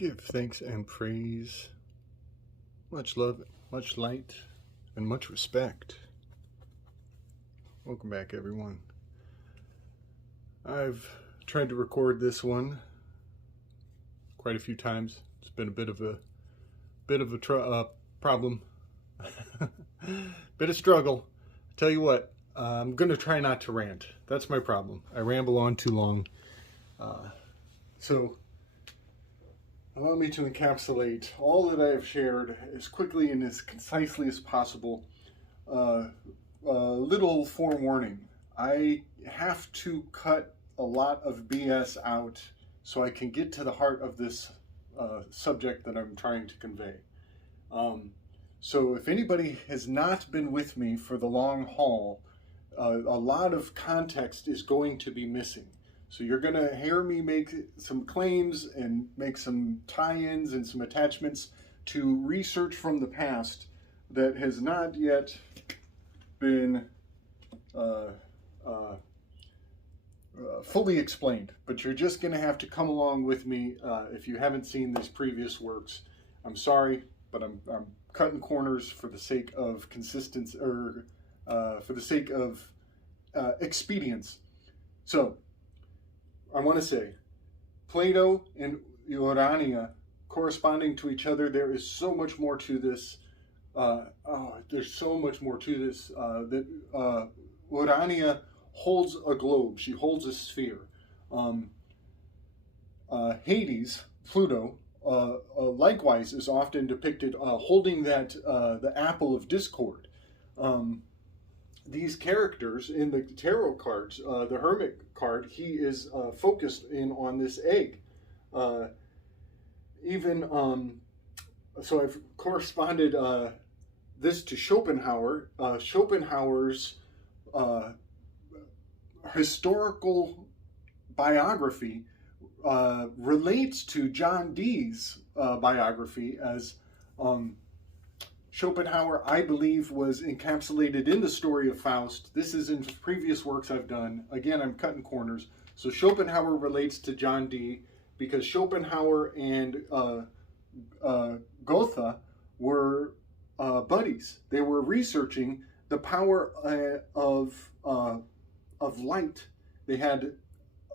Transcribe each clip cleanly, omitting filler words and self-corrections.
Give thanks and praise, much love, much light, and much respect. Welcome back, everyone. I've tried to record this one quite a few times. It's been a bit of a problem, bit of struggle. Tell you what, I'm gonna try not to rant. That's my problem. I ramble on too long. So allow me to encapsulate all that I have shared as quickly and as concisely as possible. Little forewarning. I have to cut a lot of BS out so I can get to the heart of this subject that I'm trying to convey. So if anybody has not been with me for the long haul, a lot of context is going to be missing. So you're going to hear me make some claims and make some tie-ins and some attachments to research from the past that has not yet been fully explained. But you're just going to have to come along with me if you haven't seen these previous works. I'm sorry, but I'm cutting corners for the sake of consistency, or for the sake of expedience. So I want to say, Plato and Urania corresponding to each other, there is so much more to this. There's so much more to this that Urania holds a globe. She holds a sphere. Hades, Pluto, likewise is often depicted holding that the apple of discord. These characters in the tarot cards, the Hermit card, he is focused in on this egg. So I've corresponded this to Schopenhauer. Schopenhauer's historical biography relates to John Dee's biography, as Schopenhauer, I believe, was encapsulated in the story of Faust. This is in previous works I've done. Again, I'm cutting corners. So Schopenhauer relates to John Dee because Schopenhauer and Goethe were buddies. They were researching the power of light. They had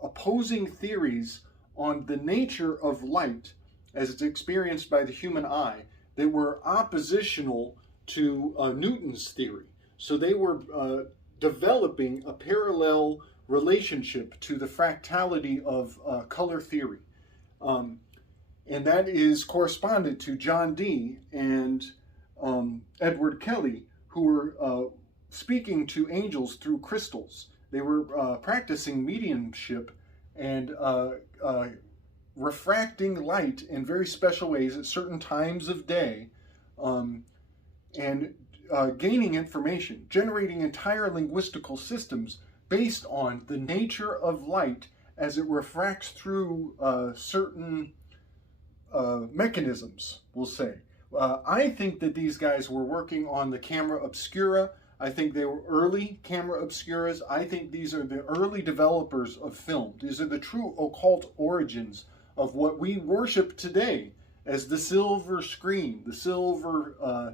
opposing theories on the nature of light as it's experienced by the human eye. They were oppositional to Newton's theory. So they were developing a parallel relationship to the fractality of color theory. And that is corresponded to John Dee and Edward Kelly, who were speaking to angels through crystals. They were practicing mediumship and refracting light in very special ways at certain times of day, and gaining information, generating entire linguistical systems based on the nature of light as it refracts through certain mechanisms, we'll say. I think that these guys were working on the camera obscura. I think they were early camera obscuras. I think these are the early developers of film. These are the true occult origins of what we worship today as the silver screen, the silver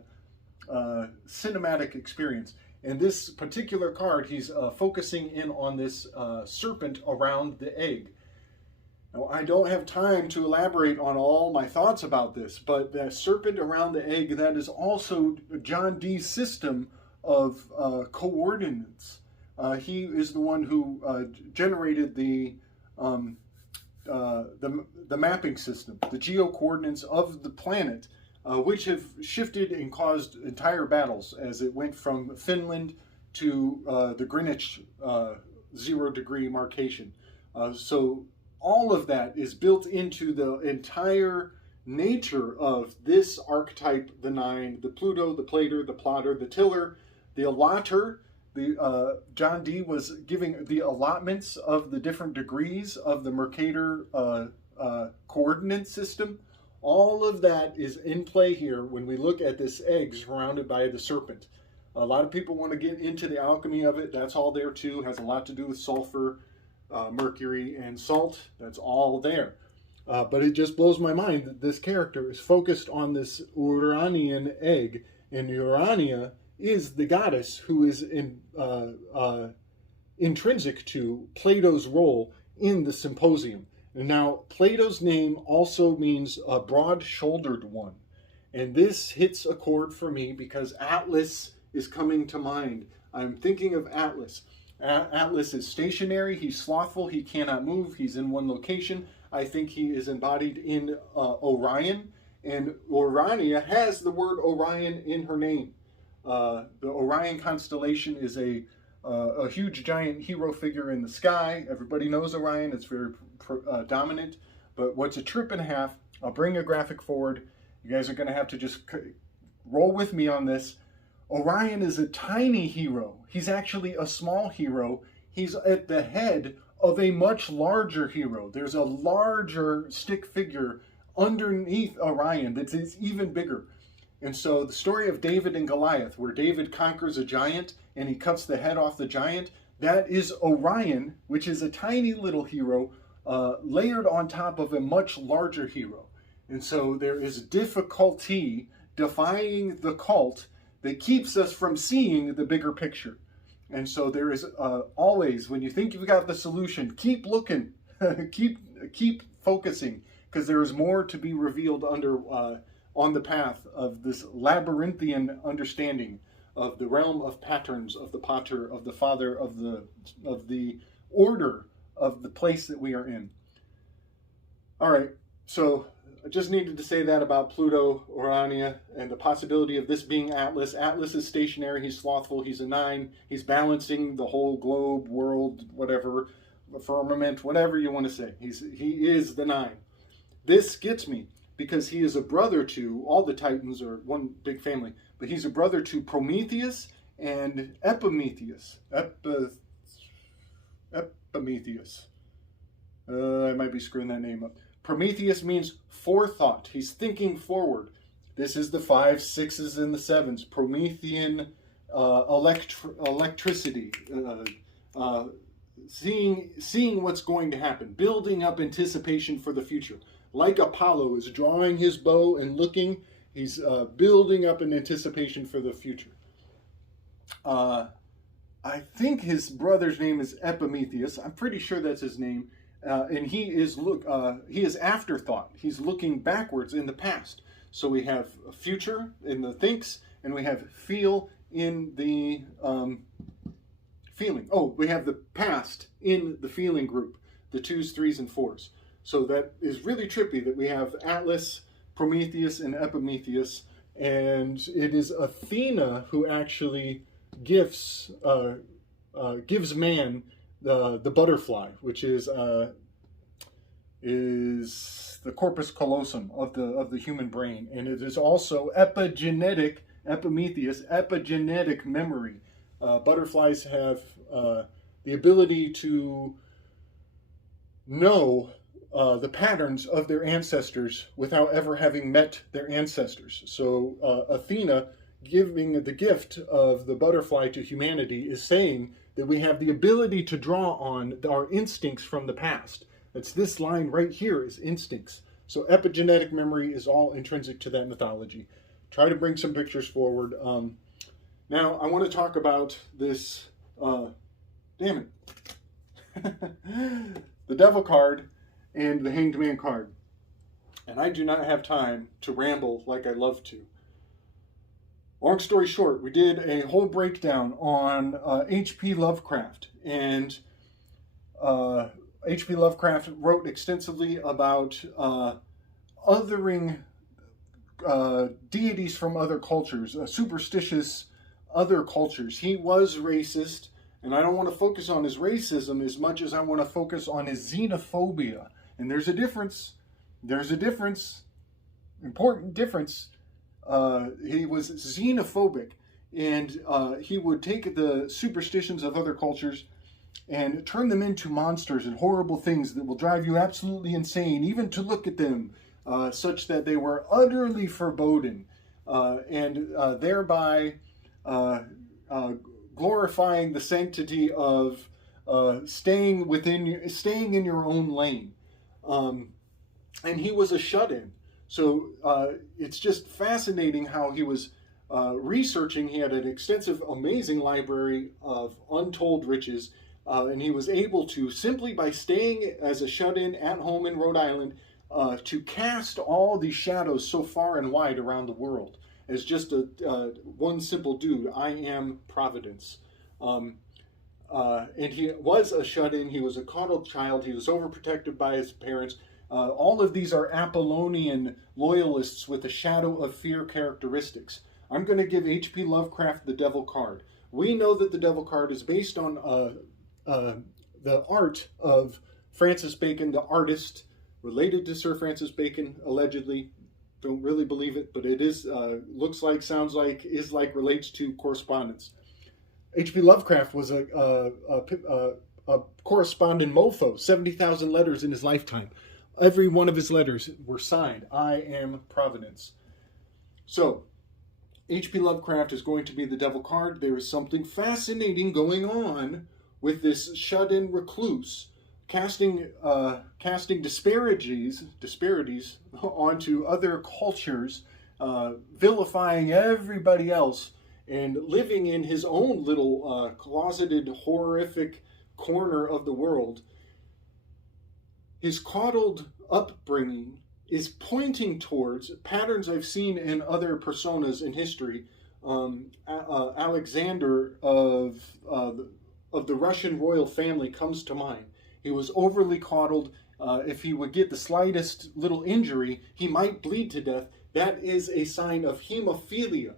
cinematic experience. And this particular card, he's focusing in on this serpent around the egg. Now, I don't have time to elaborate on all my thoughts about this, but that serpent around the egg, that is also John Dee's system of coordinates. He is the one who generated the mapping system, the geo-coordinates of the planet, which have shifted and caused entire battles as it went from Finland to the Greenwich 0-degree marcation. So all of that is built into the entire nature of this archetype, the Nine, the Pluto, the Plater, the Plotter, the Tiller, the Allotter. John Dee was giving the allotments of the different degrees of the Mercator coordinate system. All of that is in play here when we look at this egg surrounded by the serpent. A lot of people want to get into the alchemy of it. That's all there too. Has a lot to do with sulfur, mercury, and salt. That's all there. But it just blows my mind that this character is focused on this Uranian egg, and Urania is the goddess who is intrinsic to Plato's role in the symposium. And now, Plato's name also means a broad-shouldered one. And this hits a chord for me because Atlas is coming to mind. I'm thinking of Atlas. Atlas is stationary, he's slothful, he cannot move, he's in one location. I think he is embodied in Orion, and Urania has the word Orion in her name. The Orion constellation is a huge giant hero figure in the sky. Everybody knows Orion, it's very dominant, but what's a trip and a half? I'll bring a graphic forward. You guys are going to have to just roll with me on this. Orion is a tiny hero. He's actually a small hero. He's at the head of a much larger hero. There's a larger stick figure underneath Orion that is even bigger. And so the story of David and Goliath, where David conquers a giant and he cuts the head off the giant, that is Orion, which is a tiny little hero layered on top of a much larger hero. And so there is difficulty defying the cult that keeps us from seeing the bigger picture. And so there is always, when you think you've got the solution, keep looking, keep focusing, because there is more to be revealed on the path of this labyrinthian understanding of the realm of patterns, of the pater, of the father, of the order of the place that we are in. All right, so I just needed to say that about Pluto, Urania, and the possibility of this being Atlas. Atlas is stationary, he's slothful, he's a 9, he's balancing the whole globe, world, whatever, firmament, whatever you want to say. He is the 9. This gets me because he is a brother to, all the Titans are one big family, but he's a brother to Prometheus and Epimetheus. Epimetheus. I might be screwing that name up. Prometheus means forethought. He's thinking forward. This is the 5s, 6s, and the 7s. Promethean electricity. Seeing what's going to happen. Building up anticipation for the future. Like Apollo is drawing his bow and looking, he's building up an anticipation for the future. I think his brother's name is Epimetheus. I'm pretty sure that's his name. And he is afterthought. He's looking backwards in the past. So we have future in the thinks, and we have feel in the feeling. Oh, we have the past in the feeling group, the 2s, 3s, and 4s. So that is really trippy that we have Atlas, Prometheus, and Epimetheus, and it is Athena who actually gives man the butterfly, which is the corpus callosum of the human brain, and it is also epigenetic memory. Butterflies have the ability to know the patterns of their ancestors without ever having met their ancestors. So Athena giving the gift of the butterfly to humanity is saying that we have the ability to draw on our instincts from the past. That's this line right here is instincts. So epigenetic memory is all intrinsic to that mythology. Try to bring some pictures forward. Now I want to talk about this, damn it, the Devil card and the Hanged Man card. And I do not have time to ramble like I love to. Long story short, we did a whole breakdown on H.P. Lovecraft, and H.P. Lovecraft wrote extensively about othering deities from other cultures, superstitious other cultures. He was racist, and I don't want to focus on his racism as much as I want to focus on his xenophobia. And there's a difference. There's a difference. Important difference. He was xenophobic, and he would take the superstitions of other cultures and turn them into monsters and horrible things that will drive you absolutely insane, even to look at them, such that they were utterly foreboding, and thereby glorifying the sanctity of staying in your own lane. and he was a shut-in. So it's just fascinating how he was researching. He had an extensive, amazing library of untold riches, and he was able to, simply by staying as a shut-in at home in Rhode Island, to cast all these shadows so far and wide around the world as just a one simple dude. I am Providence. And he was a shut-in. He was a coddled child. He was overprotected by his parents. All of these are Apollonian loyalists with a shadow of fear characteristics. I'm going to give H.P. Lovecraft the Devil card. We know that the Devil card is based on the art of Francis Bacon, the artist, related to Sir Francis Bacon, allegedly. Don't really believe it, but it is, looks like, sounds like, is like, relates to correspondence. H.P. Lovecraft was a correspondent mofo, 70,000 letters in his lifetime. Every one of his letters were signed, I am Providence. So, H.P. Lovecraft is going to be the Devil card. There is something fascinating going on with this shut-in recluse, casting disparities onto other cultures, vilifying everybody else, and living in his own little closeted, horrific corner of the world. His coddled upbringing is pointing towards patterns I've seen in other personas in history. Alexander of the Russian royal family comes to mind. He was overly coddled. If he would get the slightest little injury, he might bleed to death. That is a sign of hemophilia.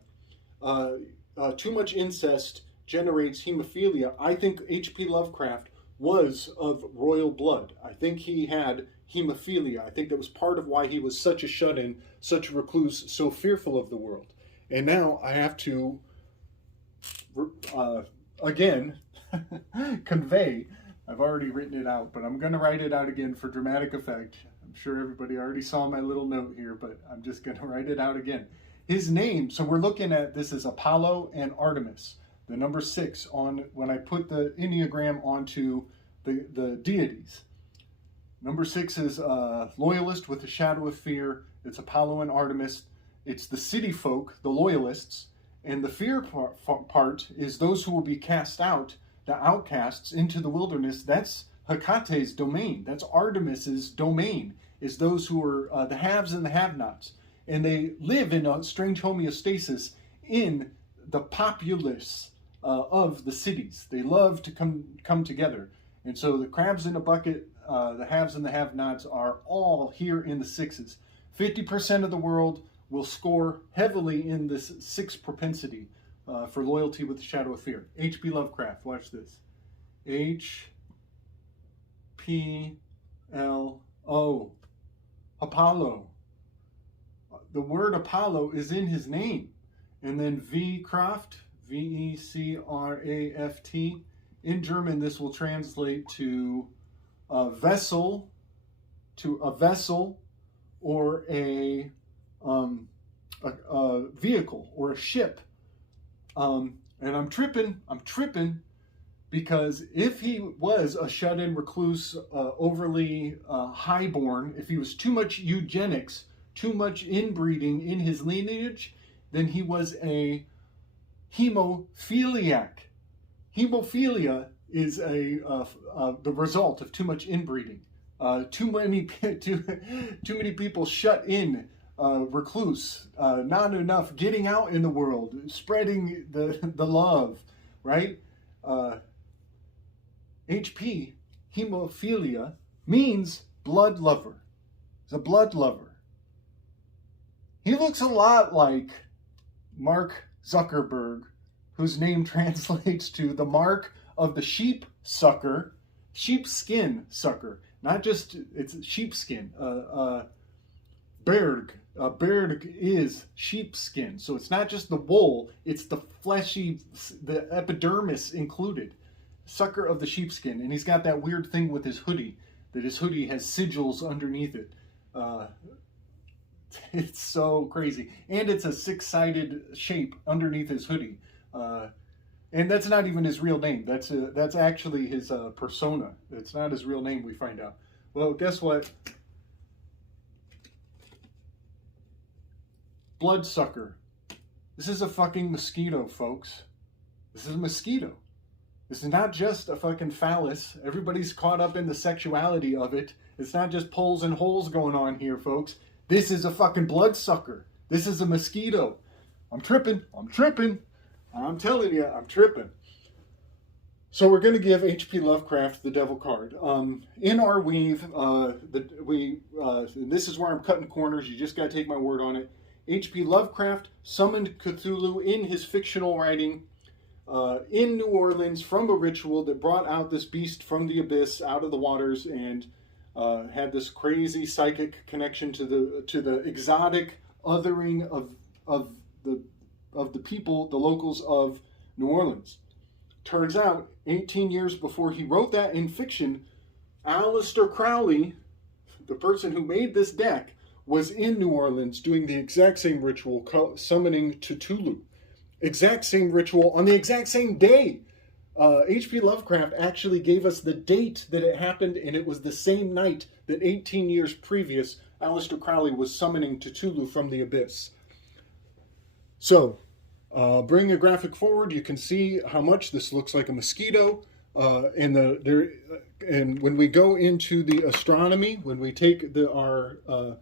Too much incest generates hemophilia. I think H.P. Lovecraft was of royal blood. I think he had hemophilia. I think that was part of why he was such a shut-in, such a recluse, so fearful of the world. And now I have to, again, convey, I've already written it out, but I'm going to write it out again for dramatic effect. I'm sure everybody already saw my little note here, but I'm just going to write it out again. His name, so we're looking at this as Apollo and Artemis. The number 6 on, when I put the Enneagram onto the deities. Number 6 is loyalist with a shadow of fear. It's Apollo and Artemis. It's the city folk, the loyalists. And the fear part is those who will be cast out, the outcasts, into the wilderness. That's Hecate's domain. That's Artemis's domain, is those who are the haves and the have-nots. And they live in a strange homeostasis in the populace of the cities. They love to come together. And so the crabs in a bucket, the haves and the have-nots are all here in the 6s. 50% of the world will score heavily in this 6 propensity for loyalty with the shadow of fear. H.P. Lovecraft, watch this. H-P-L-O. Apollo. The word Apollo is in his name. And then V-Kraft, V-E-C-R-A-F-T. In German, this will translate to a vessel, or a vehicle, or a ship. And I'm tripping because if he was a shut-in recluse, overly highborn, if he was too much eugenics, too much inbreeding in his lineage, then he was a hemophiliac. Hemophilia is the result of too much inbreeding. Too many people shut in, recluse, not enough getting out in the world, spreading the love, right? HP, hemophilia, means blood lover. He's a blood lover. He looks a lot like Mark Zuckerberg, whose name translates to the mark of the sheep sucker, sheepskin sucker. Not just, it's sheepskin. Berg. Berg is sheepskin. So it's not just the wool, it's the fleshy, the epidermis included. Sucker of the sheepskin. And he's got that weird thing with his hoodie, that his hoodie has sigils underneath it. It's so crazy. And it's a 6-sided shape underneath his hoodie. And that's not even his real name. That's actually his persona. It's not his real name, we find out. Well, guess what? bloodsucker. This is a fucking mosquito, folks. This is a mosquito. This is not just a fucking phallus. Everybody's caught up in the sexuality of it. It's not just poles and holes going on here, folks. This is a fucking bloodsucker. This is a mosquito. I'm tripping. I'm tripping. I'm telling you, I'm tripping. So we're going to give H.P. Lovecraft the devil card. In our weave, this is where I'm cutting corners. You just got to take my word on it. H.P. Lovecraft summoned Cthulhu in his fictional writing in New Orleans from a ritual that brought out this beast from the abyss, out of the waters, and had this crazy psychic connection to the exotic othering of the people, the locals of New Orleans. Turns out, 18 years before he wrote that in fiction, Aleister Crowley, the person who made this deck, was in New Orleans doing the exact same ritual, summoning Cthulhu. Exact same ritual on the exact same day. H.P. Lovecraft actually gave us the date that it happened, and it was the same night that 18 years previous, Aleister Crowley was summoning Cthulhu from the abyss. So, bring a graphic forward. You can see how much this looks like a mosquito. And when we go into the astronomy, when we take the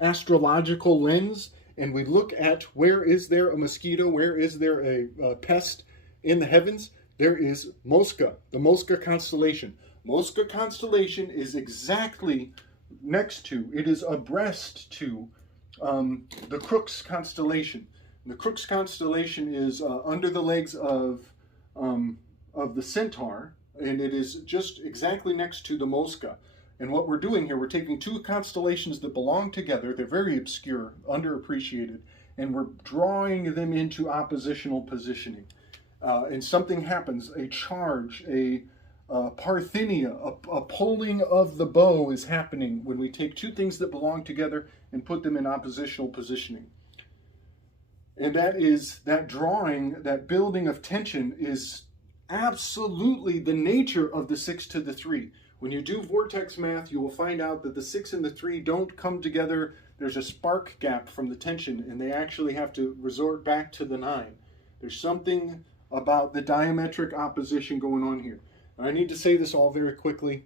astrological lens and we look at where is there a mosquito, where is there a pest in the heavens, there is Mosca, the Mosca constellation. Mosca constellation is exactly next to, it is abreast to the Crooks constellation. The Crooks constellation is under the legs of the Centaur, and it is just exactly next to the Mosca. And what we're doing here, we're taking two constellations that belong together, they're very obscure, underappreciated, and we're drawing them into oppositional positioning. And something happens, a charge, a parthenia, a pulling of the bow is happening when we take two things that belong together and put them in oppositional positioning. And that drawing, that building of tension is absolutely the nature of the 6 to the 3. When you do vortex math, you will find out that the 6 and the 3 don't come together. There's a spark gap from the tension, and they actually have to resort back to the 9. There's something about the diametric opposition going on here. And I need to say this all very quickly.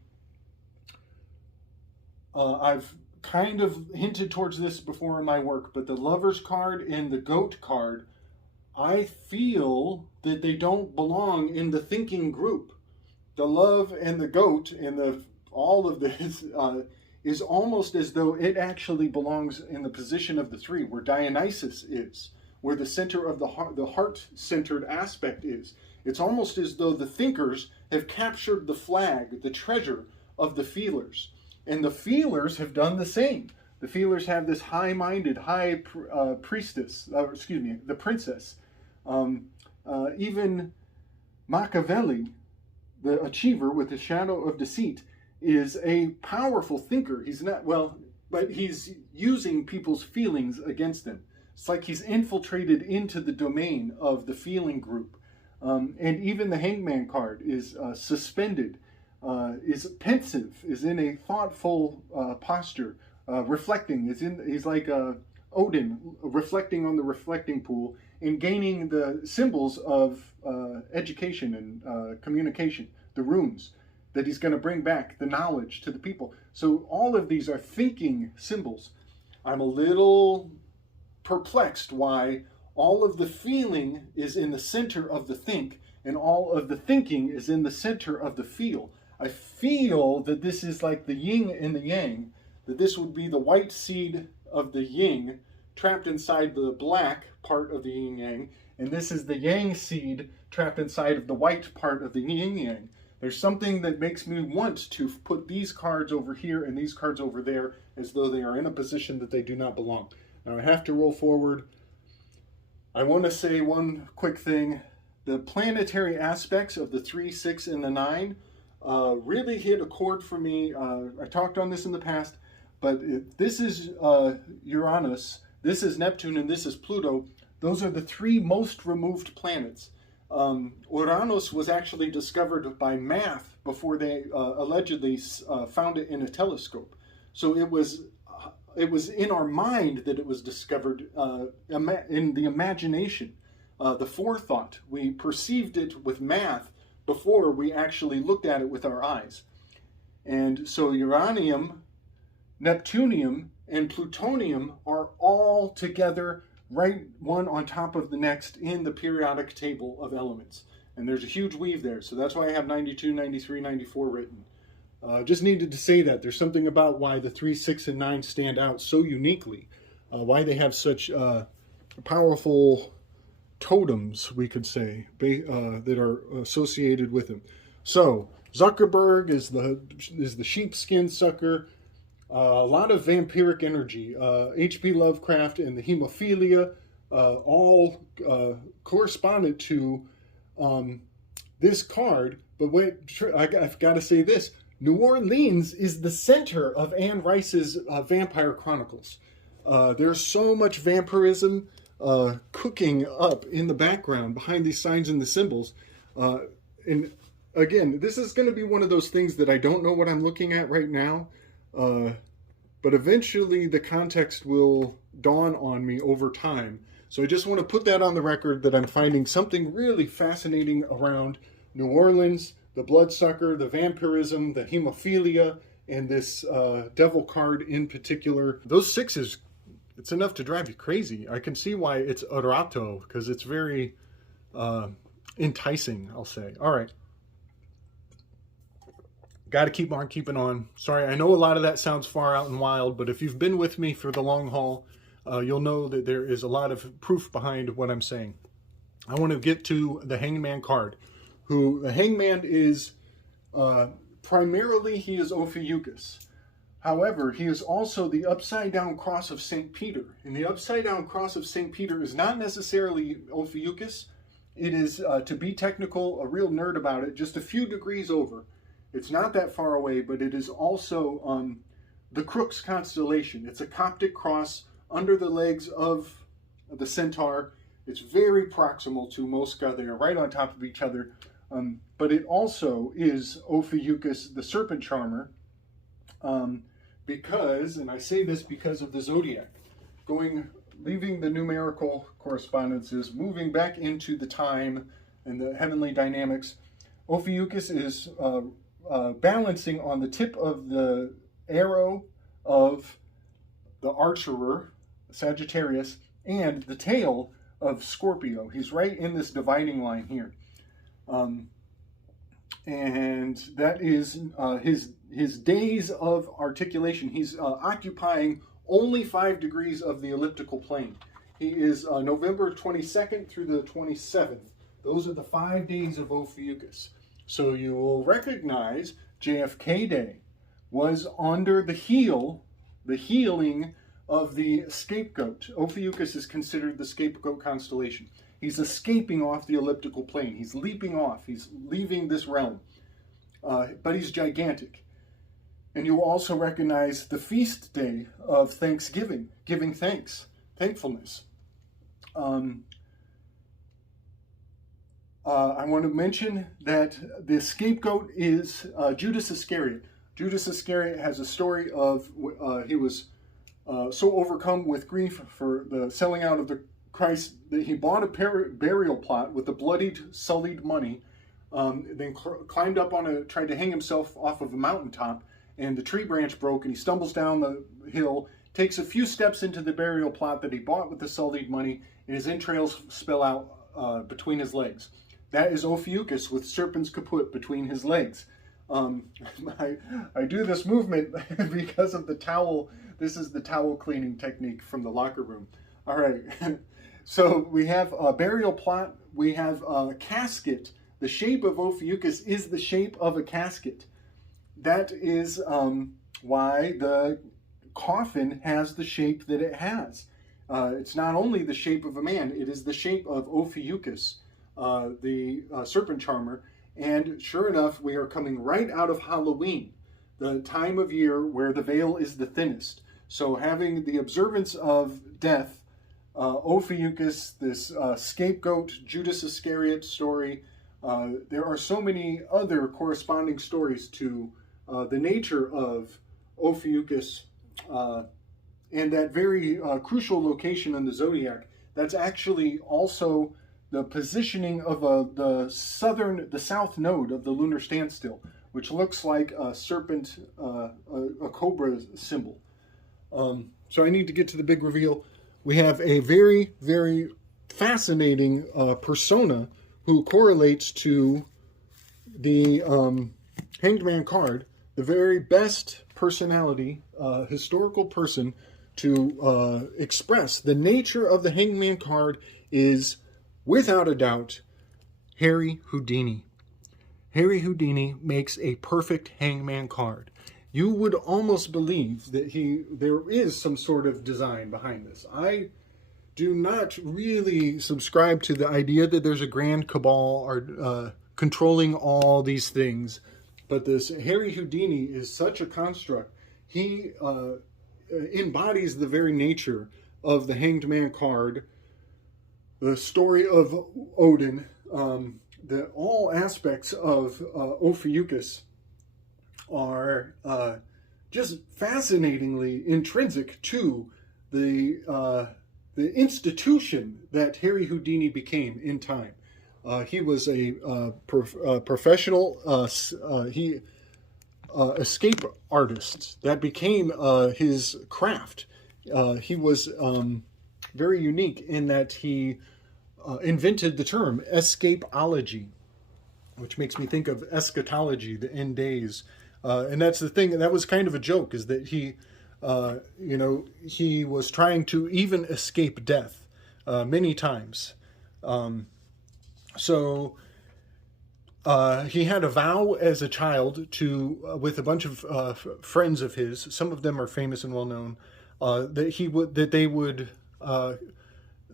I've kind of hinted towards this before in my work, but the Lover's card and the Goat card, I feel that they don't belong in the thinking group. The Love and the Goat and all of this is almost as though it actually belongs in the position of the 3, where Dionysus is, where the center of the heart-centered aspect is. It's almost as though the thinkers have captured the flag, the treasure of the feelers. And the feelers have done the same. The feelers have this high-minded, priestess, the princess. Even Machiavelli, the achiever with the shadow of deceit, is a powerful thinker. He's not, well, but he's using people's feelings against them. It's like he's infiltrated into the domain of the feeling group. And even the Hangman card is suspended, is pensive, is in a thoughtful posture, reflecting. He's like Odin, reflecting on the reflecting pool and gaining the symbols of education and communication, the runes that he's going to bring back, the knowledge to the people. So all of these are thinking symbols. I'm a little perplexed why all of the feeling is in the center of the think and all of the thinking is in the center of the feel. I feel that this is like the yin and the yang, that this would be the white seed of the yin trapped inside the black part of the yin yang, and this is the yang seed trapped inside of the white part of the yin yang. There's something that makes me want to put these cards over here and these cards over there as though they are in a position that they do not belong. Now I have to roll forward. I want to say one quick thing. The planetary aspects of the 3, 6, and the 9 really hit a chord for me. I talked on this in the past, but this is Uranus, this is Neptune, and this is Pluto. Those are the 3 most removed planets. Uranus was actually discovered by math before they allegedly found it in a telescope. So it was it was in our mind that it was discovered, in the imagination, the forethought. We perceived it with math before we actually looked at it with our eyes. And so uranium, neptunium, and plutonium are all together, right one on top of the next in the periodic table of elements. And there's a huge weave there, so that's why I have 92, 93, 94 written. Just needed to say that. There's something about why the 3, 6, and 9 stand out so uniquely. Why they have such powerful totems, we could say, that are associated with them. So Zuckerberg is the sheepskin sucker. A lot of vampiric energy. H.P. Lovecraft and the hemophilia all corresponded to this card. But wait, I've got to say this. New Orleans is the center of Anne Rice's Vampire Chronicles. There's so much vampirism cooking up in the background behind these signs and the symbols. And again, this is going to be one of those things that I don't know what I'm looking at right now. But eventually the context will dawn on me over time. So I just want to put that on the record that I'm finding something really fascinating around New Orleans, the bloodsucker, the vampirism, the hemophilia, and this devil card in particular. Those 6s, it's enough to drive you crazy. I can see why it's Arato, because it's very enticing, I'll say. All right. Got to keep on keeping on. Sorry, I know a lot of that sounds far out and wild, but if you've been with me for the long haul, you'll know that there is a lot of proof behind what I'm saying. I want to get to the Hangman card, who the Hangman is, primarily he is Ophiuchus. However, he is also the upside-down cross of St. Peter. And the upside-down cross of St. Peter is not necessarily Ophiuchus. It is, to be technical, a real nerd about it, just a few degrees over. It's not that far away, but it is also the Crooks constellation. It's a Coptic cross under the legs of the centaur. It's very proximal to Mosca. They are right on top of each other. But it also is Ophiuchus, the serpent charmer, because, and I say this because of the zodiac, leaving the numerical correspondences, moving back into the time and the heavenly dynamics. Ophiuchus is balancing on the tip of the arrow of the archerer, Sagittarius, and the tail of Scorpio. He's right in this dividing line here. And that is his days of articulation. He's occupying only 5 degrees of the elliptical plane. He is November 22nd through the 27th. Those are the 5 days of Ophiuchus. So you will recognize JFK Day was under the healing of the scapegoat. Ophiuchus is considered the scapegoat constellation. He's escaping off the elliptical plane. He's leaping off. He's leaving this realm. But he's gigantic. And you will also recognize the feast day of Thanksgiving, giving thanks, thankfulness. I want to mention that the scapegoat is Judas Iscariot. Judas Iscariot has a story of he was so overcome with grief for the selling out of the Christ that he bought a burial plot with the bloodied, sullied money, then climbed up tried to hang himself off of a mountaintop, and the tree branch broke, and he stumbles down the hill, takes a few steps into the burial plot that he bought with the sullied money, and his entrails spill out between his legs. That is Ophiuchus with serpent's caput between his legs. I do this movement because of the towel. This is the towel cleaning technique from the locker room. All right. So we have a burial plot. We have a casket. The shape of Ophiuchus is the shape of a casket. That is why the coffin has the shape that it has. It's not only the shape of a man, it is the shape of Ophiuchus, the serpent charmer. And sure enough, we are coming right out of Halloween, the time of year where the veil is the thinnest. So having the observance of death, Ophiuchus, this scapegoat, Judas Iscariot story, there are so many other corresponding stories to the nature of Ophiuchus And that very crucial location in the zodiac, that's actually also the positioning of the south node of the lunar standstill, which looks like a serpent, a cobra symbol. So I need to get to the big reveal. We have a very, very fascinating persona who correlates to the Hanged Man card, the very best personality, historical person to express the nature of the Hanged Man card is, without a doubt, Harry Houdini. Harry Houdini makes a perfect Hangman card. You would almost believe that there is some sort of design behind this. I do not really subscribe to the idea that there's a grand cabal or controlling all these things, but this Harry Houdini is such a construct. He embodies the very nature of the Hanged Man card, the story of Odin, all aspects of Ophiuchus are just fascinatingly intrinsic to the institution that Harry Houdini became in time. He was a professional escape artist. That became his craft. He was very unique in that he invented the term escapeology, which makes me think of eschatology, the end days. And that's the thing, that was kind of a joke, is that he was trying to even escape death many times. So he had a vow as a child with a bunch of friends of his, some of them are famous and well known,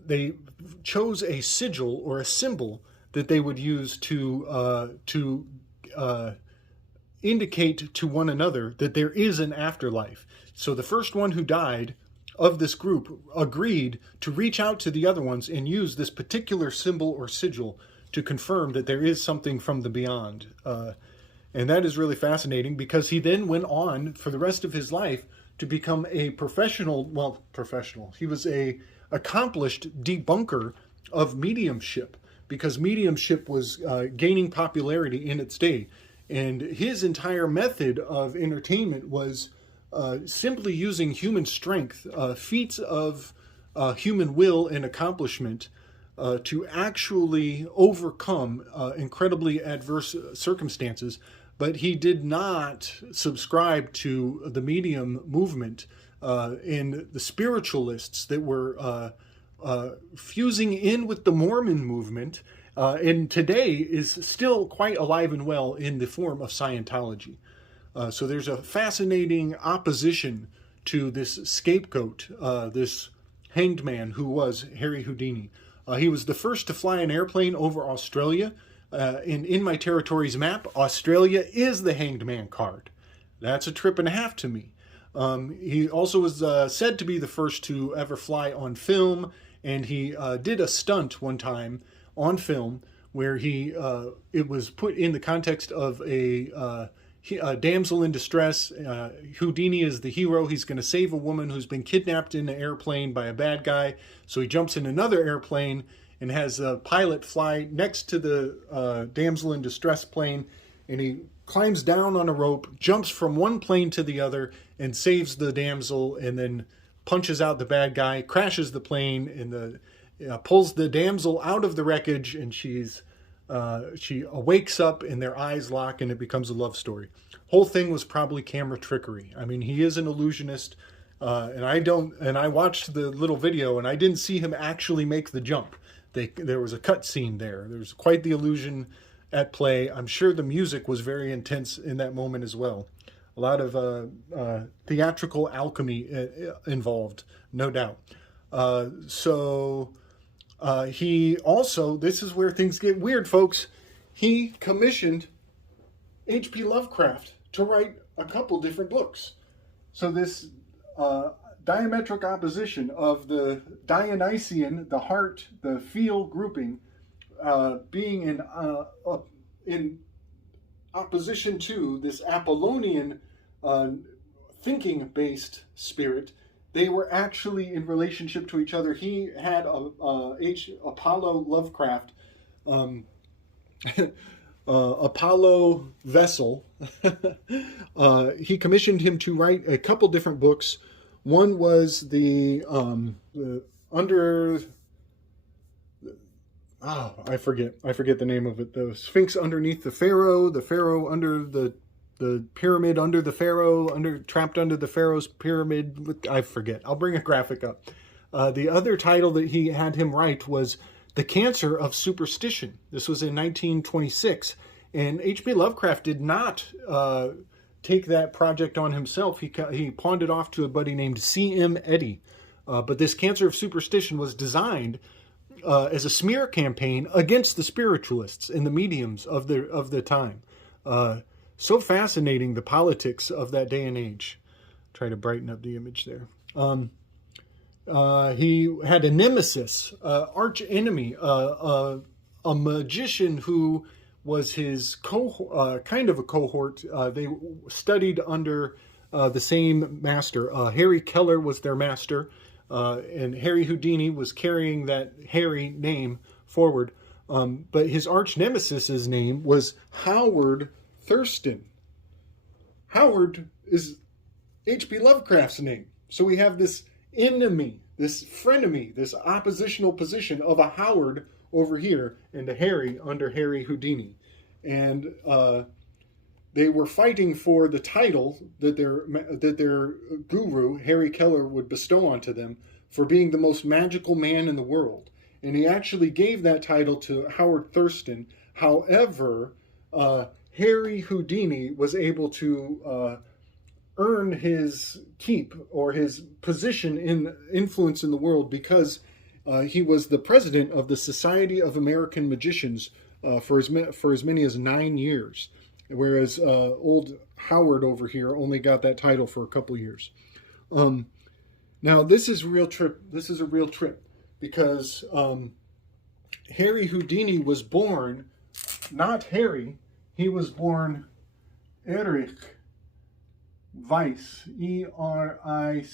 they chose a sigil or a symbol that they would use to indicate to one another that there is an afterlife. So the first one who died of this group agreed to reach out to the other ones and use this particular symbol or sigil to confirm that there is something from the beyond. And that is really fascinating, because he then went on for the rest of his life to become a professional. He was a accomplished debunker of mediumship, because mediumship was gaining popularity in its day. And his entire method of entertainment was simply using human strength, feats of human will and accomplishment to actually overcome incredibly adverse circumstances. But he did not subscribe to the medium movement and the spiritualists that were fusing in with the Mormon movement, and today is still quite alive and well in the form of Scientology. So there's a fascinating opposition to this scapegoat, this hanged man who was Harry Houdini. He was the first to fly an airplane over Australia. In my territories map, Australia is the Hanged Man card. That's a trip and a half to me. He also was said to be the first to ever fly on film, and he did a stunt one time on film where it was put in the context of a damsel in distress. Houdini is the hero. He's going to save a woman who's been kidnapped in an airplane by a bad guy. So he jumps in another airplane and has a pilot fly next to the damsel in distress plane, and he climbs down on a rope, jumps from one plane to the other, and saves the damsel, and then punches out the bad guy, crashes the plane, and pulls the damsel out of the wreckage, and she wakes up and their eyes lock, and it becomes a love story. Whole thing was probably camera trickery. I mean, he is an illusionist, and I watched the little video, and I didn't see him actually make the jump. There was a cut scene there. There's quite the illusion at play. I'm sure the music was very intense in that moment as well. A lot of theatrical alchemy involved, no doubt. He also, this is where things get weird, folks. He commissioned H.P. Lovecraft to write a couple different books. So this diametric opposition of the Dionysian, the heart, the feel grouping, being in opposition to this Apollonian thinking-based spirit, they were actually in relationship to each other. He had Apollo Lovecraft, Apollo Vessel. He commissioned him to write a couple different books. One was the under. Oh, I forget the name of it. The Sphinx underneath the Pharaoh under the pyramid under the Pharaoh, trapped under the Pharaoh's pyramid. I forget. I'll bring a graphic up. The other title that he had him write was The Cancer of Superstition. This was in 1926. And H.P. Lovecraft did not take that project on himself. He pawned it off to a buddy named C.M. Eddy. But this Cancer of Superstition was designed as a smear campaign against the spiritualists and the mediums of the time. So fascinating, the politics of that day and age. Try to brighten up the image there. He had a nemesis, arch enemy, a magician who was his kind of a cohort. They studied under the same master. Harry Keller was their master. And Harry Houdini was carrying that Harry name forward. But his arch nemesis's name was Howard Thurston. Howard is H.P. Lovecraft's name. So we have this enemy, this frenemy, this oppositional position of a Howard over here and a Harry under Harry Houdini. And they were fighting for the title that their guru, Harry Keller, would bestow onto them for being the most magical man in the world. And he actually gave that title to Howard Thurston. However, Harry Houdini was able to earn his keep or his position in influence in the world because he was the president of the Society of American Magicians for as many as 9 years. Whereas old Howard over here only got that title for a couple years. Now this is a real trip. This is a real trip because Harry Houdini was born, not Harry. He was born Erich Weiss, E-R-I-C-H,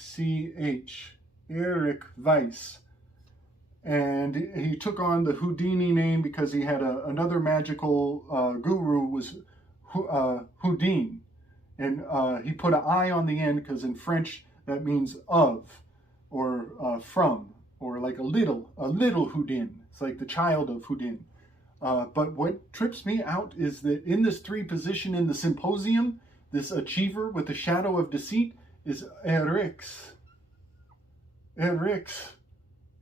Erich Weiss. And he took on the Houdini name because he had another magical guru was Houdin, and he put an I on the end because in French that means of, or from, or like a little Houdin. It's like the child of Houdin. But what trips me out is that in this 3 position in the symposium, this achiever with the shadow of deceit is Erix. Erix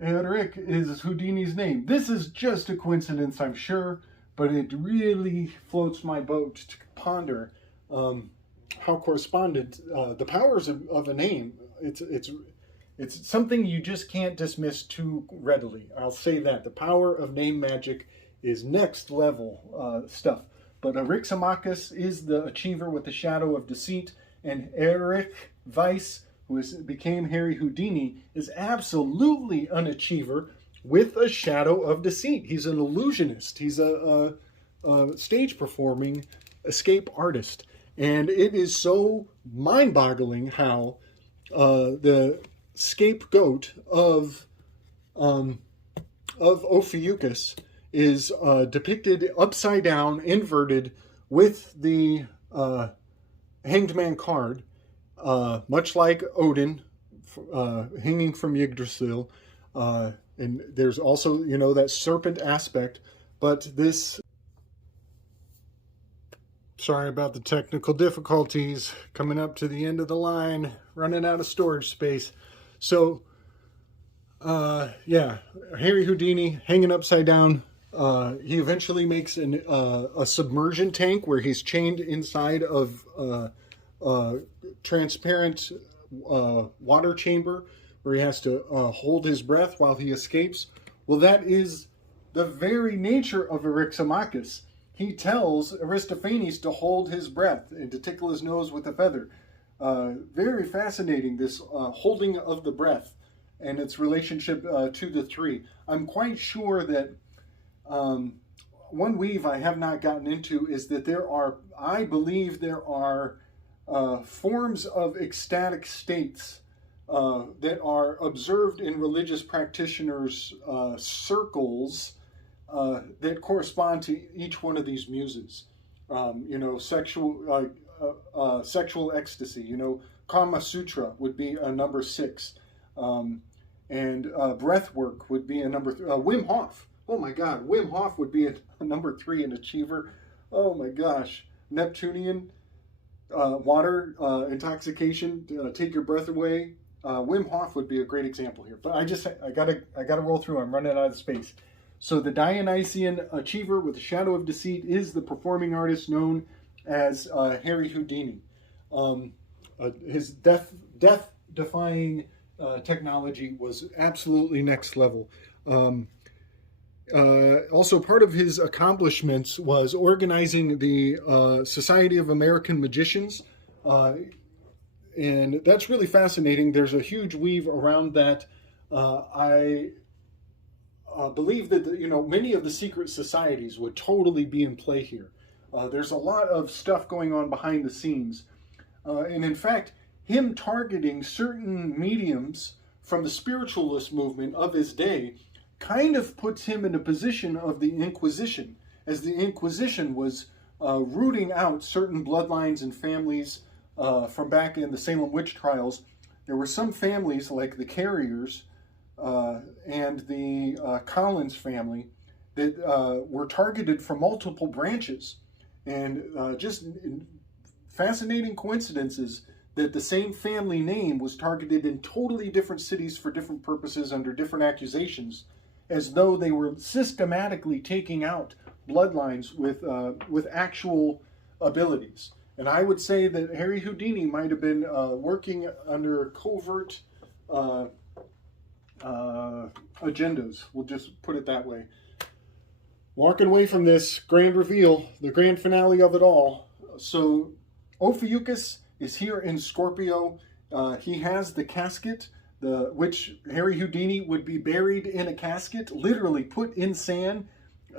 is Houdini's name. This is just a coincidence, I'm sure. But it really floats my boat to ponder how correspondent the powers of a name. It's something you just can't dismiss too readily. I'll say that the power of name magic is next level stuff. But Eryximachus is the achiever with the shadow of deceit, and Erich Weiss, who became Harry Houdini, is absolutely an achiever with a shadow of deceit. He's an illusionist. He's a stage performing escape artist. And it is so mind-boggling how the scapegoat of Ophiuchus is depicted upside down, inverted, with the Hanged Man card, much like Odin hanging from Yggdrasil. And there's also, that serpent aspect. But this... Sorry about the technical difficulties. Coming up to the end of the line. Running out of storage space. So, yeah. Harry Houdini hanging upside down. He eventually makes a submersion tank where he's chained inside of a transparent water chamber where he has to hold his breath while he escapes. Well, that is the very nature of Eryximachus. He tells Aristophanes to hold his breath and to tickle his nose with a feather. Very fascinating, this holding of the breath and its relationship to the 3. I'm quite sure that one weave I have not gotten into is that I believe there are forms of ecstatic states that are observed in religious practitioners' circles that correspond to each one of these muses. Sexual ecstasy. Kama Sutra would be a number 6. And breath work would be a number 3. Wim Hof. Oh my God, Wim Hof would be a number 3, an achiever. Oh my gosh, Neptunian, water intoxication, take your breath away. Wim Hof would be a great example here. But I gotta roll through. I'm running out of space. So the Dionysian achiever with the shadow of deceit is the performing artist known as Harry Houdini. His death-defying technology was absolutely next level. Also, part of his accomplishments was organizing the Society of American Magicians, and that's really fascinating. There's a huge weave around that. I believe that many of the secret societies would totally be in play here. There's a lot of stuff going on behind the scenes, and in fact, him targeting certain mediums from the spiritualist movement of his day kind of puts him in a position of the Inquisition, as the Inquisition was rooting out certain bloodlines and families from back in the Salem witch trials. There were some families like the Carriers and the Collins family that were targeted from multiple branches, and just fascinating coincidences that the same family name was targeted in totally different cities for different purposes under different accusations, as though they were systematically taking out bloodlines with actual abilities. And I would say that Harry Houdini might have been working under covert agendas. We'll just put it that way. Walking away from this grand reveal, the grand finale of it all. So Ophiuchus is here in Scorpio. He has the casket, which Harry Houdini would be buried in a casket, literally put in sand,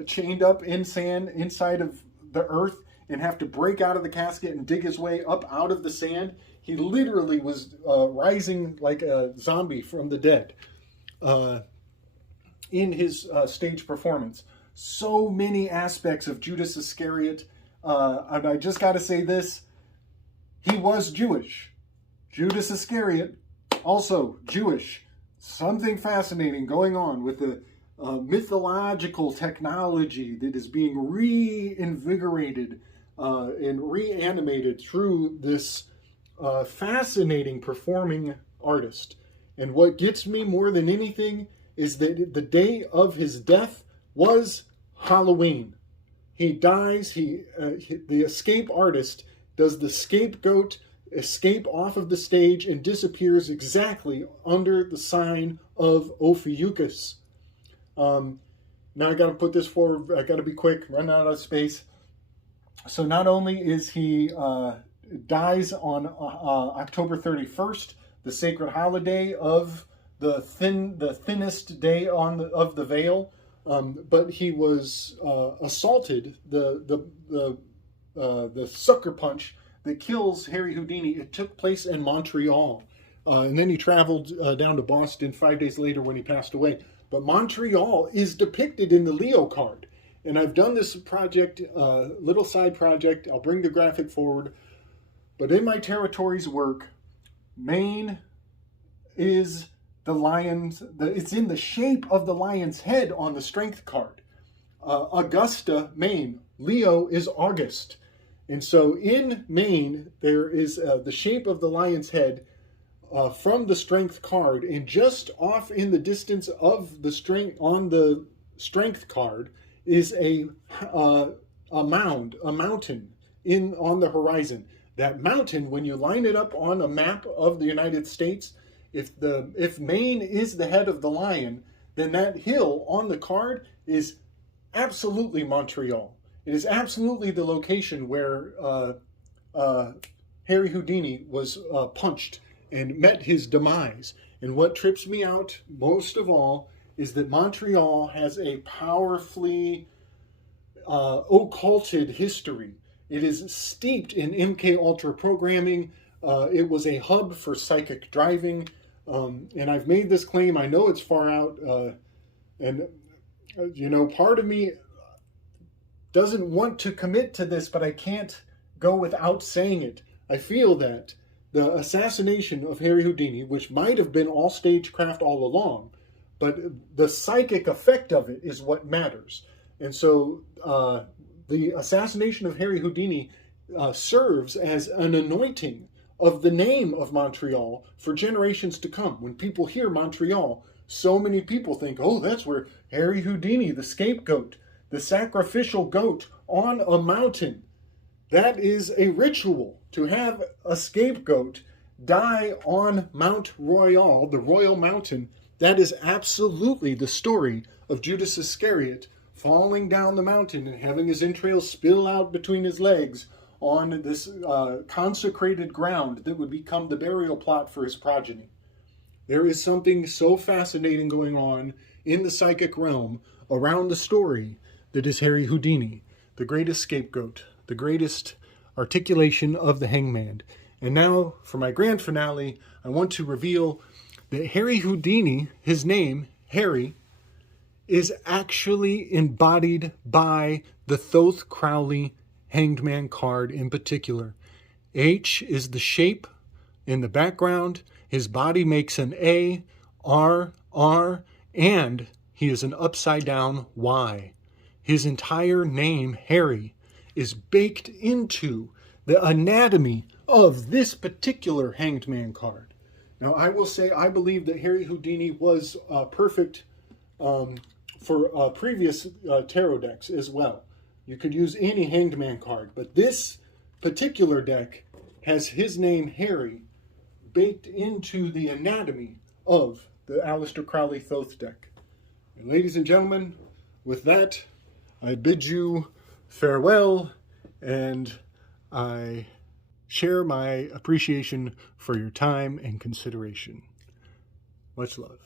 chained up in sand inside of the earth, and have to break out of the casket and dig his way up out of the sand. He literally was rising like a zombie from the dead in his stage performance. So many aspects of Judas Iscariot. And I just got to say this. He was Jewish. Judas Iscariot, also Jewish. Something fascinating going on with the mythological technology that is being reinvigorated and reanimated through this fascinating performing artist. And what gets me more than anything is that the day of his death was Halloween. He dies, the escape artist does the scapegoat escape off of the stage and disappears exactly under the sign of Ophiuchus. Now I got to put this forward. I got to be quick, run out of space. So not only is he dies on October 31st, the sacred holiday of the thinnest day of the veil, but he was assaulted. The sucker punch that kills Harry Houdini, it took place in Montreal. And then he traveled down to Boston 5 days later when he passed away. But Montreal is depicted in the Leo card. And I've done this project, little side project. I'll bring the graphic forward. But in my territories work, Maine is the lion's, it's in the shape of the lion's head on the strength card. Augusta, Maine, Leo is August. And so in Maine, there is the shape of the lion's head from the strength card, and just off in the distance of the strength on the strength card is a mound, a mountain on the horizon. That mountain, when you line it up on a map of the United States, if Maine is the head of the lion, then that hill on the card is absolutely Montreal. It is absolutely the location where Harry Houdini was punched and met his demise. And what trips me out most of all is that Montreal has a powerfully occulted history. It is steeped in MK Ultra programming. It was a hub for psychic driving. And I've made this claim. I know it's far out, and part of me doesn't want to commit to this, but I can't go without saying it. I feel that the assassination of Harry Houdini, which might have been all stagecraft all along, but the psychic effect of it is what matters. And so the assassination of Harry Houdini serves as an anointing of the name of Montreal for generations to come. When people hear Montreal, so many people think, oh, that's where Harry Houdini, the scapegoat, the sacrificial goat on a mountain. That is a ritual, to have a scapegoat die on Mount Royal, the Royal Mountain. That is absolutely the story of Judas Iscariot falling down the mountain and having his entrails spill out between his legs on this consecrated ground that would become the burial plot for his progeny. There is something so fascinating going on in the psychic realm around the story that is Harry Houdini, the greatest scapegoat, the greatest articulation of the hangman. And now, for my grand finale, I want to reveal that Harry Houdini, his name, Harry, is actually embodied by the Thoth Crowley Hanged Man card in particular. H is the shape in the background. His body makes an A, R, R, and he is an upside down Y. His entire name, Harry, is baked into the anatomy of this particular Hanged Man card. Now, I will say I believe that Harry Houdini was perfect for previous tarot decks as well. You could use any Hanged Man card, but this particular deck has his name, Harry, baked into the anatomy of the Aleister Crowley Thoth deck. And ladies and gentlemen, with that, I bid you farewell, and I share my appreciation for your time and consideration. Much love.